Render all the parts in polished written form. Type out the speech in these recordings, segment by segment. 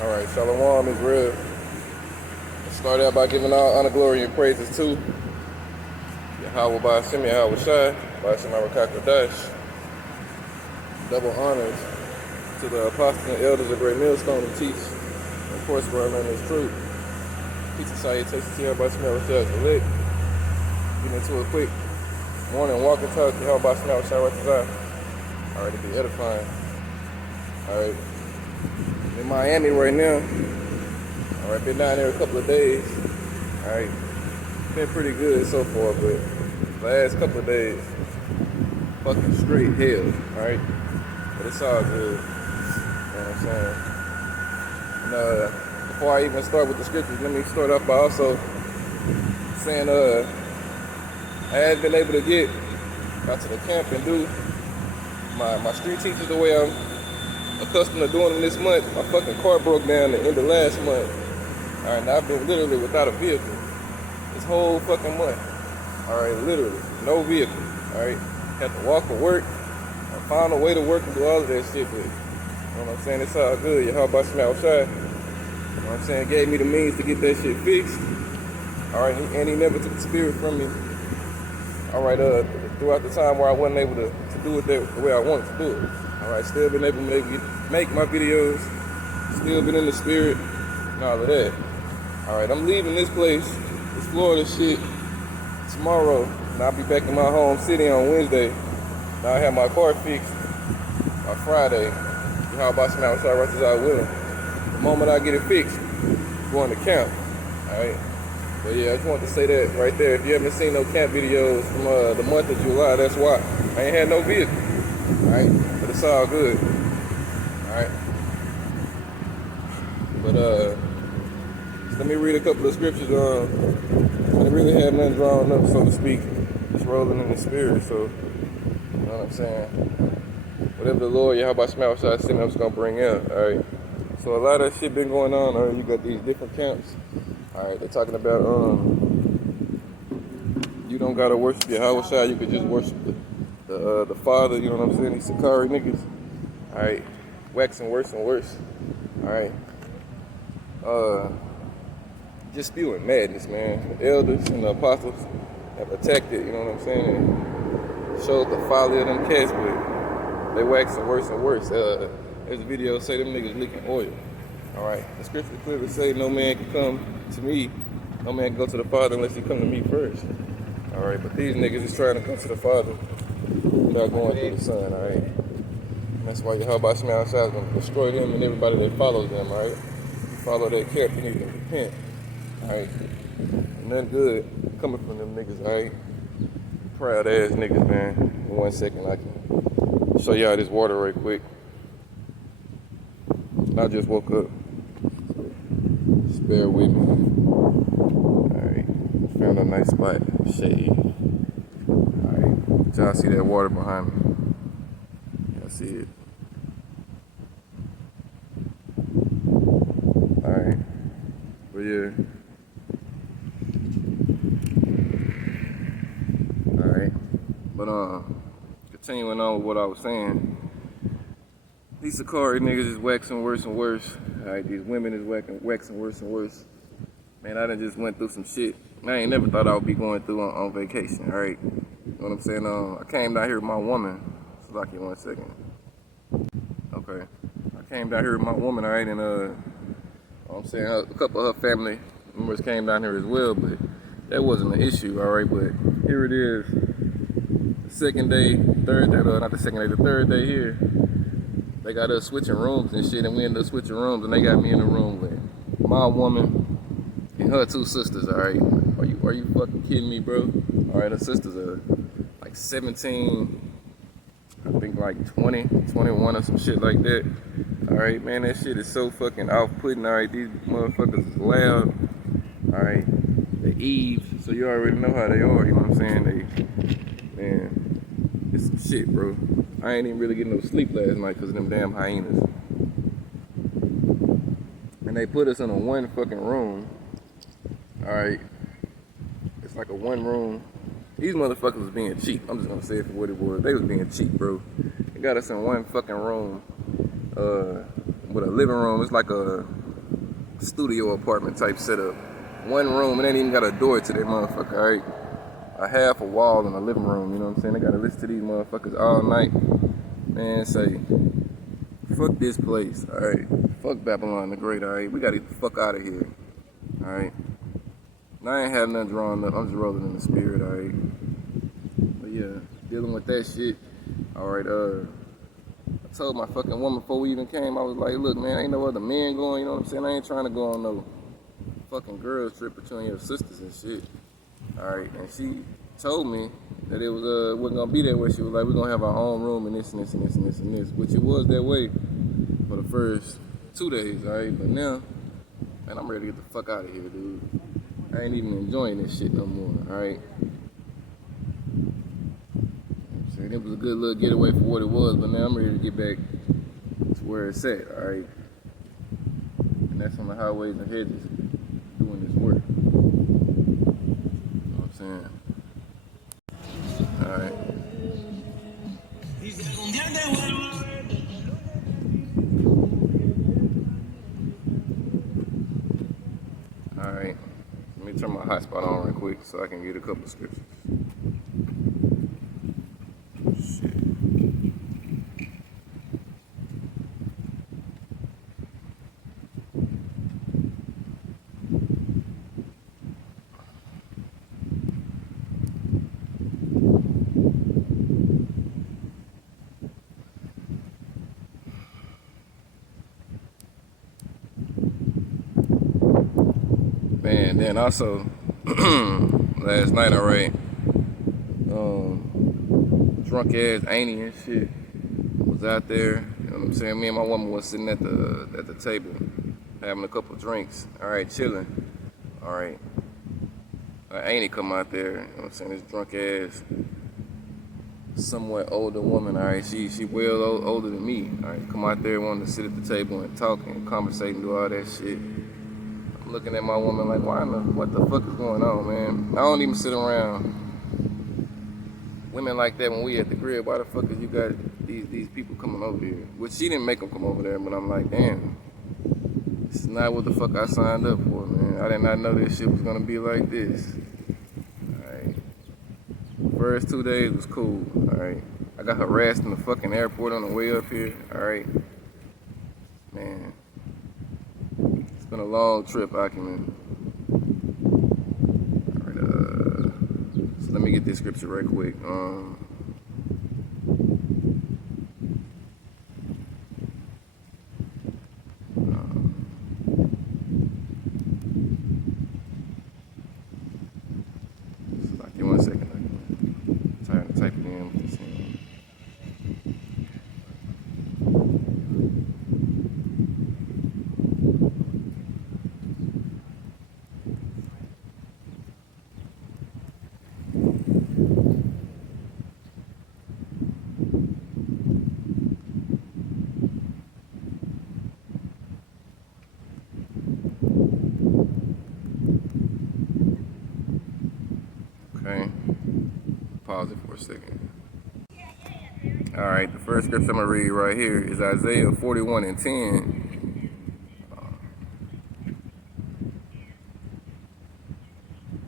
Alright, Shalom is real. Let's start out by giving all honor, glory, and praises to Yahweh by Semi, Yahweh Shai, by Semi Rakakadash. Double honors to the apostles and elders of Great Millstone who teach, of course, where our man is truth. Peace and salutations to everybody, Semi Rakakadash elect. Get into a quick morning walk and talk to Yahweh by Semi Rakakadash. Alright, to be edifying. Alright. In Miami right now. Alright, been down there a couple of days. Alright, been pretty good so far, but last couple of days, fucking straight hell. Alright, but it's all good. You know what I'm saying? And before I even start with the scriptures, let me start off by also saying I hadn't been able to get out to the camp and do my street teachers the way I'm accustomed to doing them this month. My fucking car broke down the end of last month. Alright, now I've been literally without a vehicle this whole fucking month. Alright, literally, no vehicle. Alright, had to walk to work. I found a way to work and do all of that shit, but you know what I'm saying? It's all good. Yahweh Shai outside. You know what I'm saying? Gave me the means to get that shit fixed. Alright, and he never took the spirit from me. Alright, throughout the time where I wasn't able to do it the way I wanted to do it. Alright, still been able to make my videos, still been in the spirit, and all of that. Alright, I'm leaving this place, this Florida shit, tomorrow, and I'll be back in my home city on Wednesday. Now I have my car fixed on Friday. How about some outside right as I will. The moment I get it fixed, going to camp. Alright. But yeah, I just wanted to say that right there. If you haven't seen no camp videos from the month of July, that's why. I ain't had no vehicle. Alright. But it's all good. Alright. But let me read a couple of scriptures. I really have nothing drawn up, so to speak. Just rolling in the spirit, so you know what I'm saying? Whatever the Lord, Yahweh Shai sent us gonna bring out. Alright. So a lot of shit been going on. Alright, you got these different camps. Alright, they're talking about you don't gotta worship Yahweh Shai, you could just worship the Father, you know what I'm saying? These Sakari niggas. Alright. Waxing worse and worse. Alright. Just spewing madness, man. The elders and the apostles have attacked it, you know what I'm saying? And showed the folly of them cats, but they waxing worse and worse. There's a video say them niggas leaking oil. Alright. The scripture clearly say no man can come to me, no man can go to the Father unless he come to me first. Alright, but these niggas is trying to come to the Father without going through the Son, alright? And that's why Yahweh Shai is going to destroy them and everybody that follows them, alright? Follow their camp, you need to repent. Alright? Nothing good coming from them niggas, alright? Proud ass niggas, man. In 1 second, I can show y'all this water right quick. I just woke up. Just bear with me. Alright. Found a nice spot. Shade. Alright. Y'all see that water behind me? Y'all see it? Alright. But yeah. Alright. But continuing on with what I was saying. These Sakari niggas is waxing worse and worse. Alright, these women is waxing worse and worse. Man, I done just went through some shit. I ain't never thought I would be going through on vacation, alright? You know what I'm saying? I came down here with my woman. So like in 1 second. Okay. I came down here with my woman, alright, and you know what I'm saying, a couple of her family members came down here as well, but that wasn't an issue, alright? But here it is. The second day, third day, not the second day, the third day here. They got us switching rooms and shit, and we ended up switching rooms, and they got me in the room with my woman and her two sisters, alright? Are you fucking kidding me, bro? Alright, her sisters are like 17, I think like 20, 21 or some shit like that. Alright, man, that shit is so fucking off-putting, alright? These motherfuckers is loud, alright? They Eves, so you already know how they are, you know what I'm saying? Man, it's some shit, bro. I ain't even really getting no sleep last night because of them damn hyenas. And they put us in a one fucking room. Alright. It's like a one room. These motherfuckers was being cheap. I'm just gonna say it for what it was. They was being cheap, bro. They got us in one fucking room. With a living room. It's like a studio apartment type setup. One room, it ain't even got a door to that motherfucker, alright? A half a wall in the living room, you know what I'm saying? They gotta listen to these motherfuckers all night. Man, say, fuck this place, alright? Fuck Babylon the Great, alright? We gotta get the fuck out of here, alright? Now I ain't have nothing drawn up, I'm just rolling in the spirit, alright? But yeah, dealing with that shit, alright, I told my fucking woman before we even came, I was like, look, man, ain't no other men going, you know what I'm saying? I ain't trying to go on no fucking girls trip between your sisters and shit. Alright, and she told me that it was wasn't gonna be that way. She was like, we're gonna have our own room and this and this and this and this and this, which it was that way for the first 2 days, alright? But now, man, I'm ready to get the fuck out of here, dude. I ain't even enjoying this shit no more, alright? It was a good little getaway for what it was, but now I'm ready to get back to where it's at, alright? And that's on the highways and hedges doing this work. You know what I'm saying? Alright. Alright. Let me turn my hotspot on real quick so I can get a couple of scriptures. Shit. Man, then also last night, alright, drunk ass Annie and shit was out there. You know what I'm saying? Me and my woman was sitting at the table having a couple drinks. Alright, chilling. Alright, Annie come out there. You know what I'm saying? This drunk ass, somewhat older woman. Alright, she well older than me. Alright, come out there wanting to sit at the table and talk and conversate and do all that shit. Looking at my woman like, what the fuck is going on, man? I don't even sit around women like that when we at the crib. Why the fuck is you got these people coming over here? Which she didn't make them come over there, but I'm like, damn, this is not what the fuck I signed up for, man. I did not know this shit was gonna be like this. Alright. First 2 days was cool, alright. I got harassed in the fucking airport on the way up here, alright. Man. It's been a long trip, Acumen. Alright, so let me get this scripture right quick. Give me 1 second. I'm trying to type it in. Okay, pause it for a second. Alright, the first scripture I'm going to read right here is Isaiah 41:10.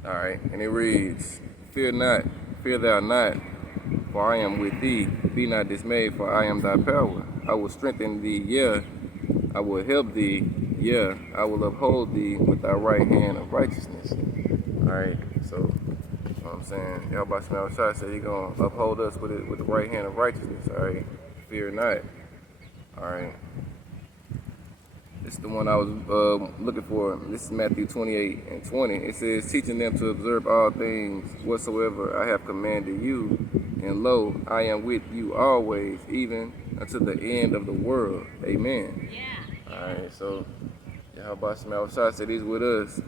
Alright, and it reads, fear thou not, for I am with thee. Be not dismayed, for I am thy power. I will strengthen thee, yeah, I will help thee, yeah, I will uphold thee with thy right hand of righteousness. Alright, so, you know what I'm saying? Yahweh Shema Shai said he's going to uphold us with the right hand of righteousness, alright? Fear not, alright? This is the one I was looking for. This is Matthew 28:20. It says, teaching them to observe all things whatsoever I have commanded you. And lo, I am with you always, even unto the end of the world. Amen. Yeah. Alright, so Yahweh Shema Shai said he's with us,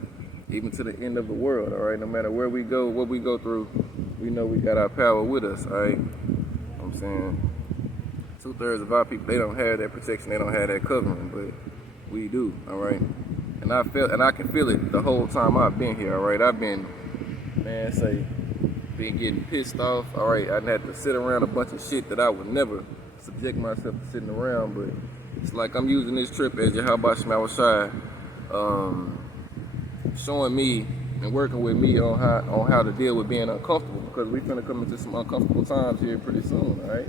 even to the end of the world, alright? No matter where we go, what we go through, we know we got our power with us, alright? You know what I'm saying? 2/3 of our people, they don't have that protection, they don't have that covering, but we do, alright? And I can feel it the whole time I've been here, alright? I've been, man, been getting pissed off, alright? I had to sit around a bunch of shit that I would never subject myself to sitting around, but it's like I'm using this trip as Yahweh Shema Shai showing me and working with me on how to deal with being uncomfortable, because we finna come into some uncomfortable times here pretty soon. All right,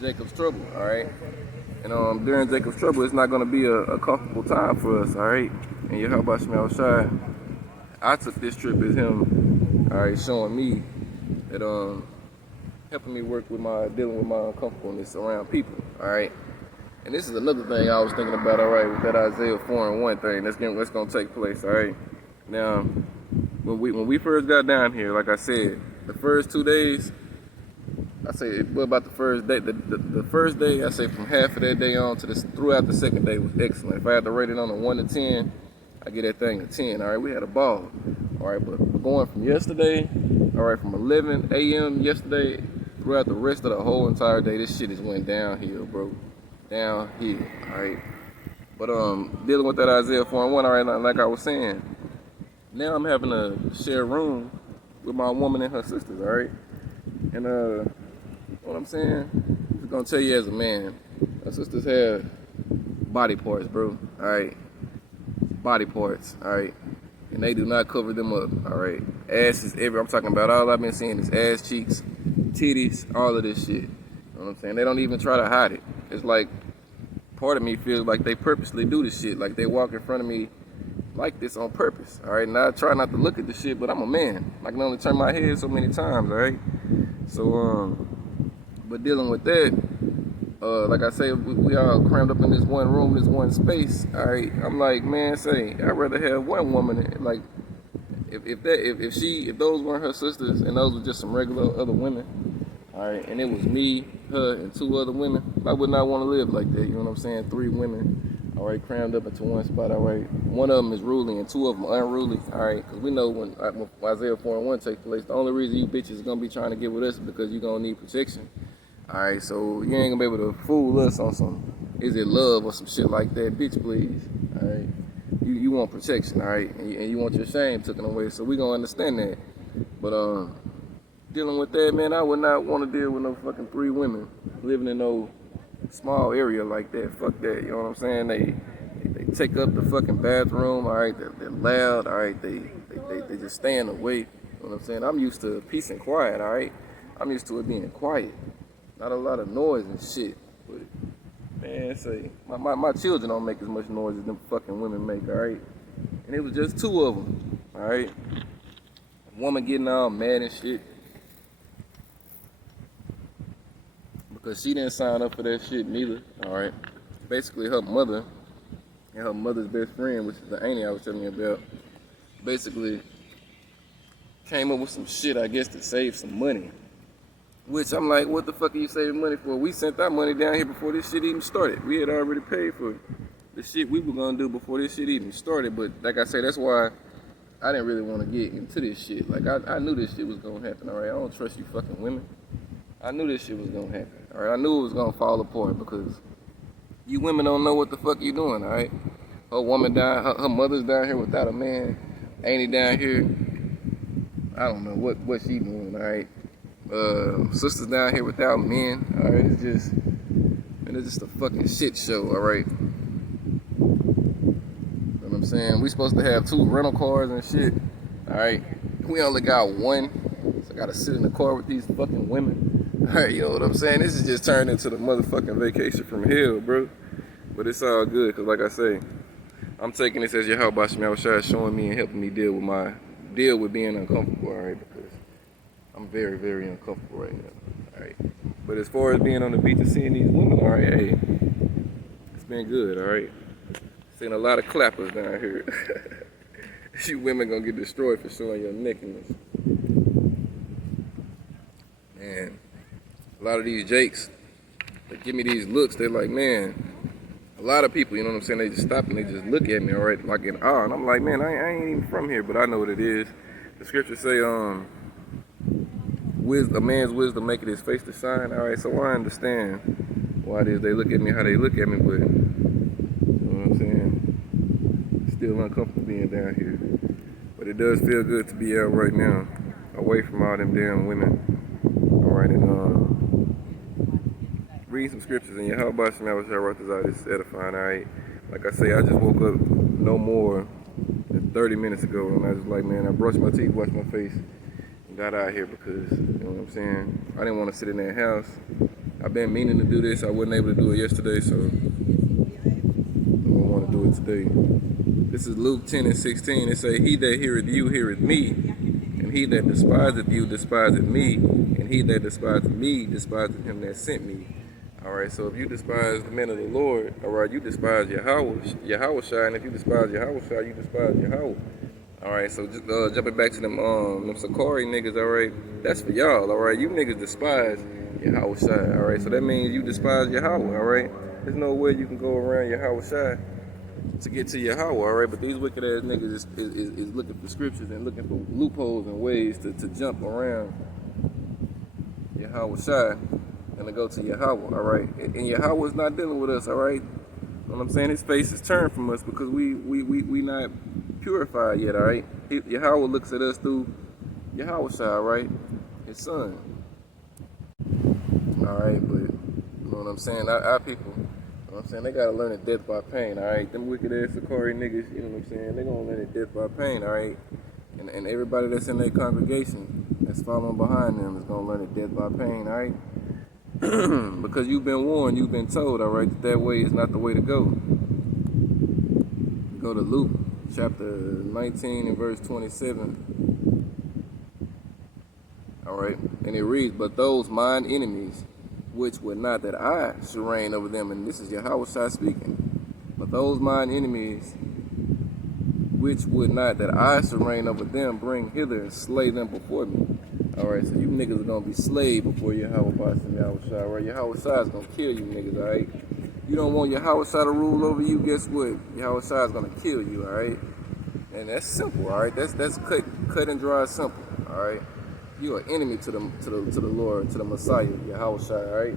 Jacob's trouble. All right, and during Jacob's trouble, it's not gonna be a comfortable time for us. All right, and you how about Shemel Shai? I took this trip as him. All right, showing me that helping me work with my dealing with my uncomfortableness around people. All right. And this is another thing I was thinking about, all right, with that Isaiah 4:1 thing that's gonna take place, all right. Now, when we first got down here, like I said, the first 2 days, I say, what about the first day? The first day, I say from half of that day on to throughout the second day was excellent. If I had to rate it on a 1 to 10, I get that thing a 10. All right, we had a ball. All right, but going from yesterday, all right, from 11 a.m. yesterday throughout the rest of the whole entire day, this shit just went downhill, bro. Downhill, all right. But dealing with that Isaiah 4:1, all right, like I was saying, now I'm having to share a room with my woman and her sisters, all right. And what I'm saying, I'm gonna tell you as a man, my sisters have body parts, bro. All right, body parts, all right, and they do not cover them up, all right. Ass is I'm talking about all I've been seeing is ass cheeks, titties, all of this shit. You know what I'm saying? They don't even try to hide it. It's like part of me feels like they purposely do this shit, like they walk in front of me like this on purpose, all right. And I try not to look at the shit, but I'm a man. I can only turn my head so many times, all right. So but dealing with that, like I say, we all crammed up in this one room, this one space. All right, I'm like, man, say I'd rather have one woman. Like, if those weren't her sisters and those were just some regular other women, all right, and it was me, her, and 2 other women, I would not want to live like that. You know what I'm saying? 3 women, all right, crammed up into one spot. All right, one of them is ruling and 2 of them are unruly. All right, because we know when Isaiah 4:1 takes place, the only reason you bitches gonna be trying to get with us is because you gonna need protection. All right, so you ain't gonna be able to fool us on some, is it love or some shit like that, bitch, please. All right, you want protection, all right, and you want your shame taken away, so we gonna understand that. But dealing with that, man, I would not want to deal with no fucking 3 women living in no small area like that. Fuck that, you know what I'm saying? They take up the fucking bathroom, all right, they're loud, all right, they just stay in the way. You know what I'm saying? I'm used to peace and quiet, all right. I'm used to it being quiet. Not a lot of noise and shit, but man, say my children don't make as much noise as them fucking women make, all right? And it was just 2 of them, all right? A woman getting all mad and shit because she didn't sign up for that shit neither, all right? Basically, her mother and her mother's best friend, which is the auntie I was telling you about, basically came up with some shit, I guess, to save some money. Which I'm like, what the fuck are you saving money for? We sent that money down here before this shit even started. We had already paid for the shit we were gonna do before this shit even started. But like I say, that's why I didn't really want to get into this shit. Like I knew this shit was gonna happen, all right? I don't trust you fucking women. I knew this shit was gonna happen, all right? I knew it was gonna fall apart because you women don't know what the fuck you doing, all right? Her woman down, her mother's down here without a man. Auntie down here, I don't know what she doing, all right? Sisters down here without men, all right? It's just a fucking shit show, all right? You know what I'm saying? We supposed to have 2 rental cars and shit, all right? We only got 1, so I gotta sit in the car with these fucking women, all right? You know what I'm saying? This is just turned into the motherfucking vacation from hell, bro. But it's all good, cause like I say, I'm taking this as your help by Shemel Shai showing me and helping me deal with being uncomfortable, all right? Because I'm very, very uncomfortable right now, all right? But as far as being on the beach and seeing these women, all right, hey, it's been good, all right? Seen a lot of clappers down here. You women gonna get destroyed for showing your nakedness. Man, a lot of these jakes, they give me these looks, they're like, man, a lot of people, you know what I'm saying, they just stop and they just look at me, all right, like in awe. And I'm like, man, I ain't even from here, but I know what it is. The scriptures say, a man's wisdom maketh his face to shine. All right, so I understand why it is they look at me how they look at me, but you know what I'm saying? Still uncomfortable being down here. But it does feel good to be out right now, away from all them damn women. All right, and read some scriptures, and Yahweh Shemel Shai wrote this out. It's edifying. All right, like I say, I just woke up no more than 30 minutes ago, and I was like, man, I brushed my teeth, washed my face, and got out here because, you know what I'm saying, I didn't want to sit in that house. I've been meaning to do this. I wasn't able to do it yesterday, so I want to do it today. This is Luke 10:16. It say, he that heareth you heareth me, and he that despiseth you despiseth me, and he that despiseth me despiseth him that sent me. All right, so if you despise the men of the Lord, all right, you despise Yahweh, and if you despise Yahweh, you despise Yahweh. All right, so just jumping back to them Sakari niggas, all right, that's for y'all, all right. You niggas despise Yahweh, all right, so that means you despise Yahweh, all right. There's no way you can go around Yahweh to get to Yahweh, all right. But these wicked ass niggas is looking for scriptures and looking for loopholes and ways to jump around Yahweh and to go to Yahweh, all right. And Yahweh's not dealing with us, all right. You know what I'm saying? His face is turned from us because we not purified yet, all right. Yahweh looks at us through Yahweh, all right, his son. All right, but you know what I'm saying? Our people, you know what I'm saying, they gotta learn it death by pain, all right? Them wicked ass Sakari niggas, you know what I'm saying, they gonna learn it death by pain, all right? And everybody that's in their congregation that's following behind them is gonna learn it death by pain, all right? Because you've been warned, you've been told, all right, that way is not the way to go. Go to Luke chapter 19 and verse 27. All right, and it reads, but those mine enemies, which would not that I should reign over them, and this is Yahweh speaking, but those mine enemies, which would not that I should reign over them, bring hither and slay them before me. All right, so you niggas are going to be slaved before Yahweh and Yahweh, all right? Yahweh is going to kill you niggas, all right? You don't want Yahweh to rule over you, guess what? Yahweh is going to kill you, all right? And that's simple, all right? That's cut and dry simple, all right? You're an enemy to the Lord, to the Messiah, Yahweh, all right?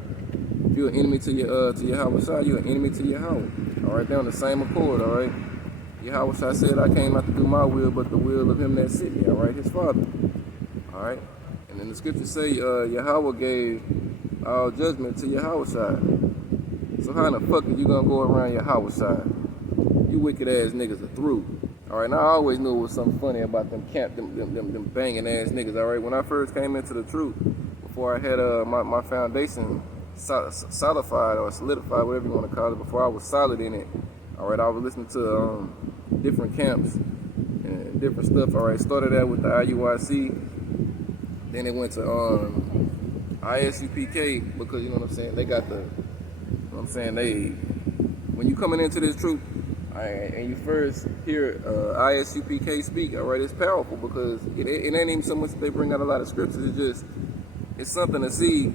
If you're an enemy to Yahweh, you're an enemy to Yahweh. All right, they're on the same accord, all right? Yahweh said, I came not to do my will, but the will of him that sent me, all right? His Father, all right? And then the scriptures say Yahweh gave all judgment to Yahweh. So how in the fuck are you gonna go around Yahweh? You wicked ass niggas are through. All right, now I always knew it was something funny about them banging ass niggas. All right, when I first came into the truth, before I had my foundation solidified or solidified, whatever you want to call it, before I was solid in it. All right, I was listening to different camps and different stuff. All right, started out with the IUIC. Then it went to ISUPK because, you know what I'm saying, they got the, you know what I'm saying, when you coming into this truth, and you first hear ISUPK speak, all right, it's powerful because it ain't even so much that they bring out a lot of scriptures, it's something to see,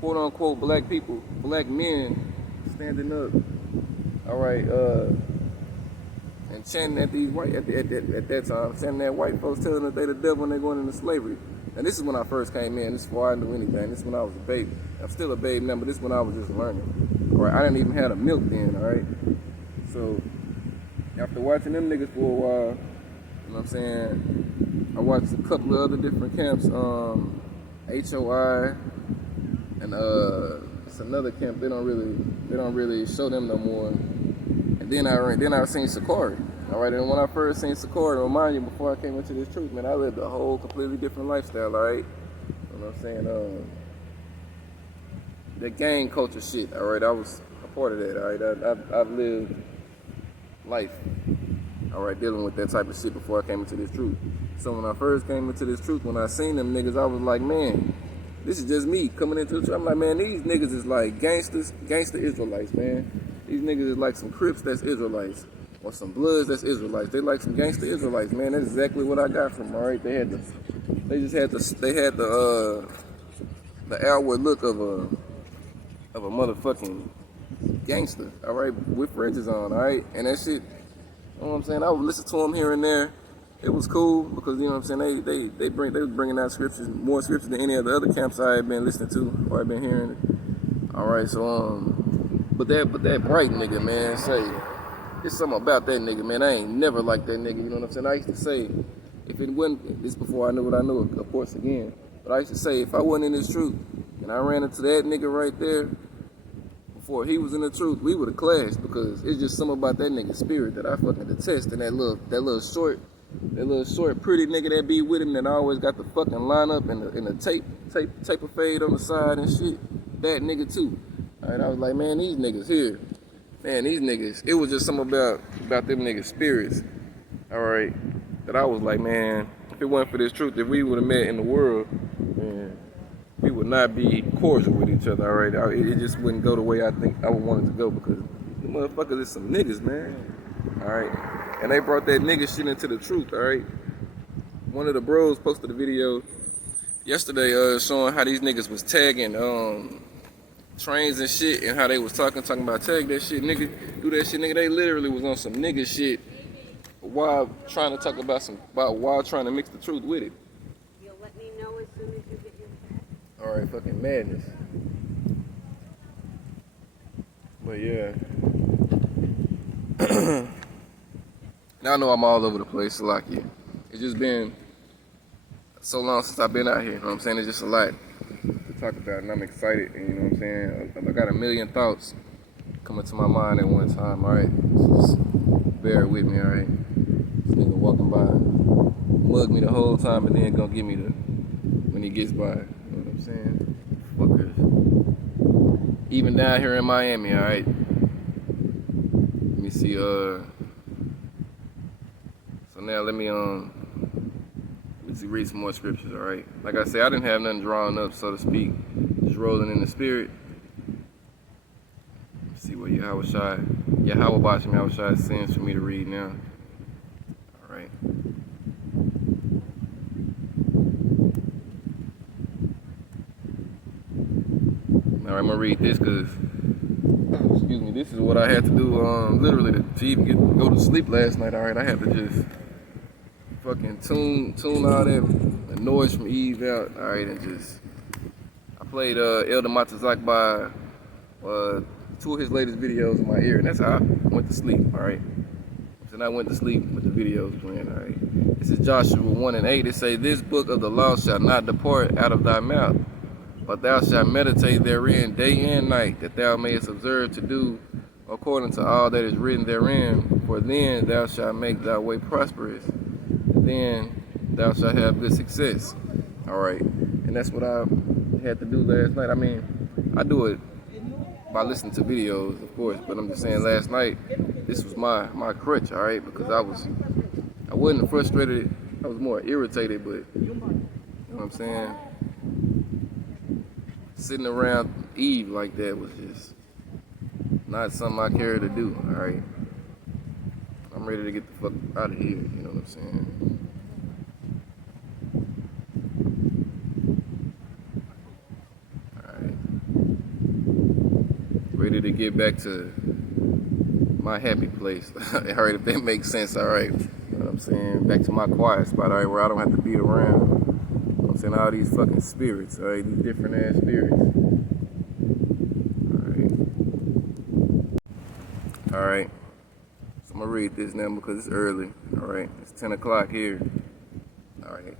quote unquote, black people, black men standing up, all right, and chanting at these white, at that time, chanting at white folks telling that they the devil and they're going into slavery. And this is when I first came in. This is before I knew anything. This is when I was a baby. I'm still a baby now, but this is when I was just learning. All right, I didn't even have a milk then, all right? So, after watching them niggas for a while, you know what I'm saying, I watched a couple of other different camps, HOI, and it's another camp, they don't really show them no more. And then I seen Sakari. All right, and when I first seen Sakari, to remind you, before I came into this truth, man, I lived a whole completely different lifestyle, all right? You know what I'm saying? The gang culture shit, all right? I was a part of that, all right? I've lived life, all right, dealing with that type of shit before I came into this truth. So when I first came into this truth, when I seen them niggas, I was like, man, this is just me coming into the truth. I'm like, man, these niggas is like gangster Israelites, man. These niggas is like some Crips that's Israelites. Or some Bloods that's Israelites. They like some gangster Israelites, man. That's exactly what I got from them, all right? They had the outward look of a motherfucking gangster, all right, with fringes on, all right? And that shit, you know what I'm saying? I would listen to them here and there. It was cool because, you know what I'm saying, they was bringing out scriptures, more scriptures than any of the other camps I had been listening to or I've been hearing. All right, so but that bright nigga, man, say. There's something about that nigga, man. I ain't never liked that nigga, you know what I'm saying? I used to say, if it wasn't, this before I knew what I knew, of course, again, but I used to say, if I wasn't in this truth, and I ran into that nigga right there, before he was in the truth, we would have clashed because it's just something about that nigga's spirit that I fucking detest. And that little short pretty nigga that be with him that always got the fucking lineup and the tape of fade on the side and shit. That nigga too. Alright, I was like, man, these niggas here. Man, these niggas, it was just something about them niggas' spirits. Alright. That I was like, man, if it wasn't for this truth, if we would have met in the world, man, we would not be cordial with each other, alright? It just wouldn't go the way I think I would want it to go because the motherfuckers is some niggas, man. Alright? And they brought that nigga shit into the truth, alright? One of the bros posted a video yesterday showing how these niggas was tagging trains and shit and how they was talking about tag that shit, nigga, do that shit, nigga. They literally was on some nigga shit while trying to talk about while trying to mix the truth with it. You'll let me know as soon as you get your tag? Alright, fucking madness. But yeah. Now I know I'm all over the place, like you. It's just been so long since I've been out here, you know what I'm saying? It's just a lot to talk about, and I'm excited, and you know what I'm saying? I got a million thoughts coming to my mind at one time, alright? Just bear with me, alright? This nigga walking by, mug me the whole time, and then gonna give me when he gets by, you know what I'm saying? Fuckers. Even down here in Miami, alright? Let me see, so now let me read some more scriptures, alright? Like I said, I didn't have nothing drawn up, so to speak. Just rolling in the spirit. Let's see what Yahweh Basham Yahushua sends for me to read now. Alright. Alright, I'm gonna read this because excuse me, this is what I had to do literally to even go to sleep last night, alright? I had to just fucking tune all that noise from Eve out, alright, and just I played Elder Matazak by 2 of his latest videos in my ear, and that's how I went to sleep, alright. And I went to sleep with the videos playing, alright. This is Joshua 1:8. It say, "This book of the law shall not depart out of thy mouth, but thou shalt meditate therein day and night, that thou mayest observe to do according to all that is written therein. For then thou shalt make thy way prosperous, then thou shalt have good success." Alright, and that's what I had to do last night. I mean, I do it by listening to videos, of course, but I'm just saying last night, this was my crutch, alright, because I wasn't frustrated, I was more irritated, but, you know what I'm saying? Sitting around Eve like that was just not something I cared to do, alright? I'm ready to get the fuck out of here, you know what I'm saying? Alright. Ready to get back to my happy place. Alright, if that makes sense, alright. You know what I'm saying? Back to my quiet spot, alright, where I don't have to beat around. You know what I'm saying? All these fucking spirits, alright, these different ass spirits. Alright. So I'm gonna read this now because it's early. Alright. It's 10 o'clock here. Alright.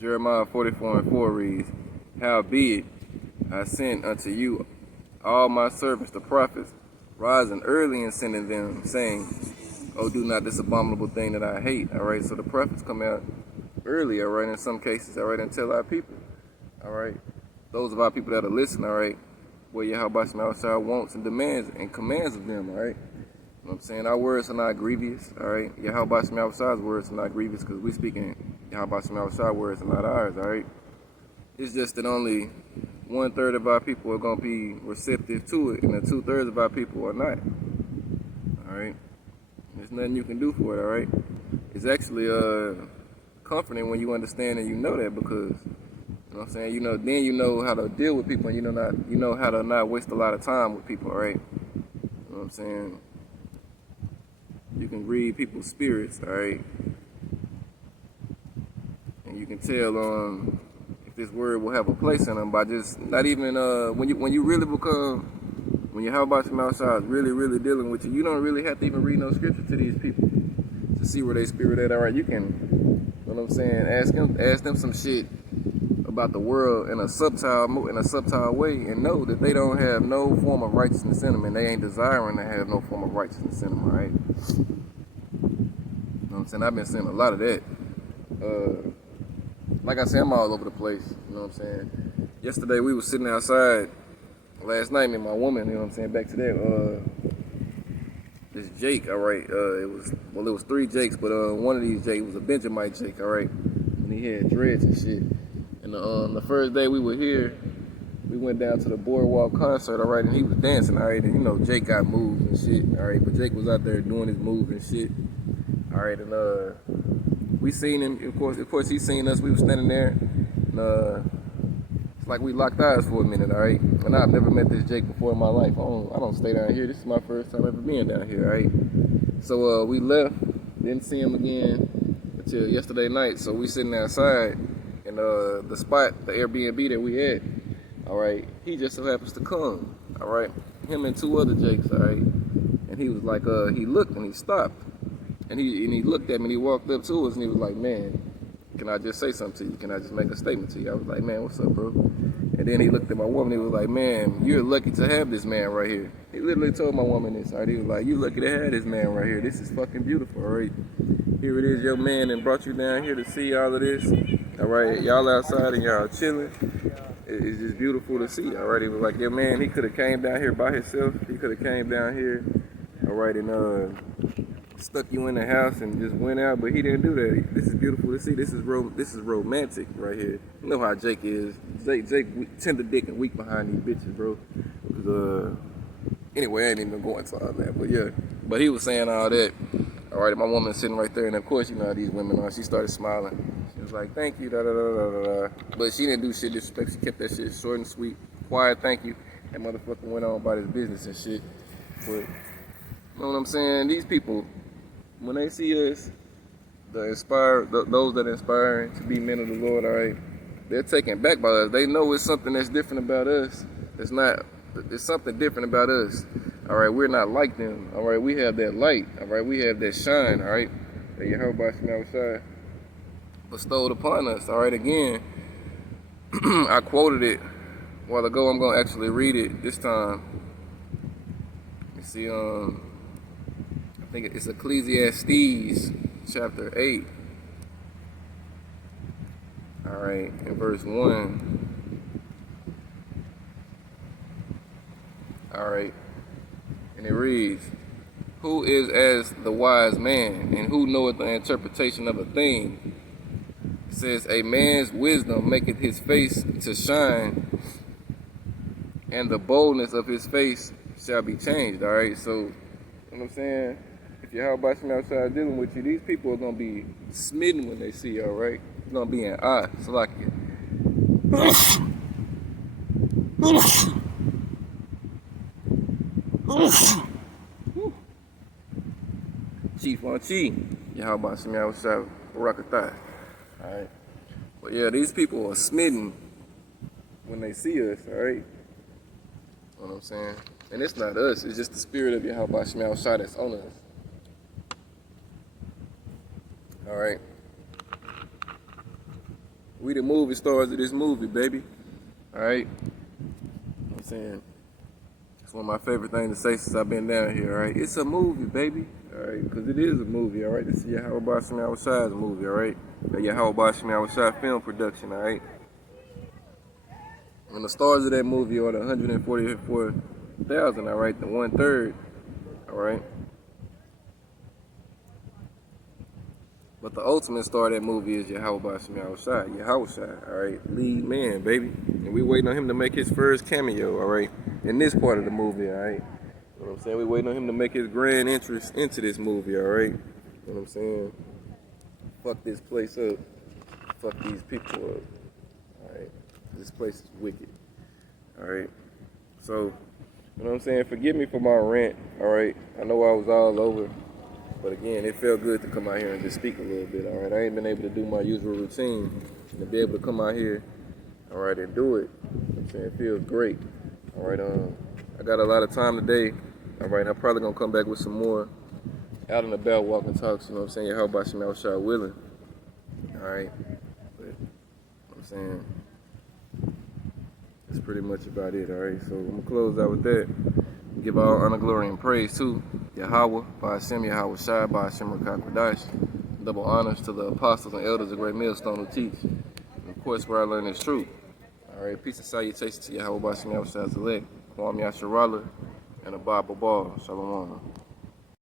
Jeremiah 44:4 reads, "Howbeit I sent unto you all my servants the prophets, rising early and sending them, saying, Oh, do not this abominable thing that I hate." Alright, so the prophets come out early, alright, in some cases, alright, and tell our people. Alright. Those of our people that are listening, alright, what Yahweh Shah wants and demands and commands of them, alright? You know what I'm saying? Our words are not grievous, alright? Yahweh Shah's words are not grievous because we speaking Yahweh Shah's words are not ours, alright? It's just that only 1/3 of our people are going to be receptive to it, and the 2/3 of our people are not, alright? There's nothing you can do for it, alright? It's actually comforting when you understand and you know that, because you know what I'm saying? You know, then you know how to deal with people, and you know how to not waste a lot of time with people, alright? You know what I'm saying? You can read people's spirits, alright? And you can tell if this word will have a place in them by just not even when you really become, when your Yahweh is really dealing with you, you don't really have to even read no scripture to these people to see where they spirit at, alright? You can, you know what I'm saying, ask them some shit about the world in a subtle way, and know that they don't have no form of righteousness in them, and they ain't desiring to have no form of righteousness in them, right? You know what I'm saying? I've been seeing a lot of that. Like I said, I'm all over the place. You know what I'm saying? Yesterday we was sitting outside. Last night, me and my woman. You know what I'm saying? Back to that. This Jake. All right. It was 3 Jakes, but one of these Jakes was a Benjamite Jake. All right. And he had dreads and shit. And the first day we were here, we went down to the boardwalk concert. All right, and he was dancing. All right, and you know Jake got moves and shit. All right, but Jake was out there doing his moves and shit. All right, and we seen him. Of course, he seen us. We was standing there. And, it's like we locked eyes for a minute. All right, and I've never met this Jake before in my life. I don't stay down here. This is my first time ever being down here. All right, so we left. Didn't see him again until yesterday night. So we sitting outside. And the spot, the Airbnb that we had, all right, he just so happens to come, all right, him and 2 other Jakes, all right, and he was like, he looked and he stopped, and he looked at me and he walked up to us and he was like, man, can I just say something to you? Can I just make a statement to you? I was like, man, what's up, bro? And then he looked at my woman and he was like, man, you're lucky to have this man right here. He literally told my woman this, all right, he was like, you lucky to have this man right here. This is fucking beautiful, all right? Here it is, your man, and brought you down here to see all of this. All right, y'all outside and y'all chilling. It's just beautiful to see. All right, it was like your man. He could have came down here by himself. He could have came down here. All right, and stuck you in the house and just went out, but he didn't do that. This is beautiful to see. This is romantic right here. You know how Jake is. Jake tender dick and weak behind these bitches, bro. Because anyway, I ain't even going to all that, but yeah. But he was saying all that. All right, my woman sitting right there, and of course, you know how these women are. She started smiling. She was like, thank you, da da da da da. But she didn't do shit disrespect. She kept that shit short and sweet, quiet, thank you. That motherfucker went on about his business and shit. But, you know what I'm saying? These people, when they see us, those that inspire to be men of the Lord, all right, they're taken back by us. They know it's something that's different about us. It's something different about us. All right, we're not like them. All right, we have that light. All right, we have that shine. All right, that Yahweh Shai bestowed upon us. All right, again, I quoted it a while ago. I'm gonna actually read it this time. You see, I think it's Ecclesiastes chapter 8. All right, in verse 1. All right. And it reads, who is as the wise man, and who knoweth the interpretation of a thing? It says, a man's wisdom maketh his face to shine, and the boldness of his face shall be changed. All right, so, you know what I'm saying? If you're outside dealing with you, these people are going to be smitten when they see you, all right? It's going to be an eye. So like it. Chief on Chi, Yahweh Shem Yahushua Barakatah. Alright. But yeah, these people are smitten when they see us, alright? You know what I'm saying? And it's not us, it's just the spirit of Yahweh Shem Yahushua that's on us. Alright. We the movie stars of this movie, baby. Alright? You know what I'm saying? It's one of my favorite things to say since I've been down here, alright? It's a movie, baby. Alright, because it is a movie, alright? This is Yahweh Shem Yahushua's movie, alright? The Yahweh Shem Yahushua film production, alright? And the stars of that movie are the 144,000, alright? The 1/3, alright? But the ultimate star of that movie is Yahweh Shem Yahushua, alright? Lead man, baby. And we waiting on him to make his first cameo, alright? In this part of the movie, alright? You know what I'm saying? We waiting on him to make his grand entrance into this movie, alright? You know what I'm saying? Fuck this place up. Fuck these people up. Alright? This place is wicked. Alright? So, you know what I'm saying? Forgive me for my rant, alright? I know I was all over. But again, it felt good to come out here and just speak a little bit, alright? I ain't been able to do my usual routine. And to be able to come out here, alright, and do it. You know what I'm saying? It feels great. Alright, I got a lot of time today. Alright, I'm probably gonna come back with some more out and about walking talks, you know what I'm saying? How about Shem Yahushua willing? Alright. But you know what I'm saying, that's pretty much about it, all right? So I'm going to close out with that. Give all honor, glory, and praise to Yahweh, Ba'ashem, Yahweh Shai, Ba'ashem, Rakah Kodash. Double honors to the apostles and elders of Great Millstone who teach. And of course, where I learn is truth. All right, peace and salutations to Yahweh, Ba'ashem, Yahweh Shai, Zelek, Kwam Yasharala, and a Bible Ball. Shalom.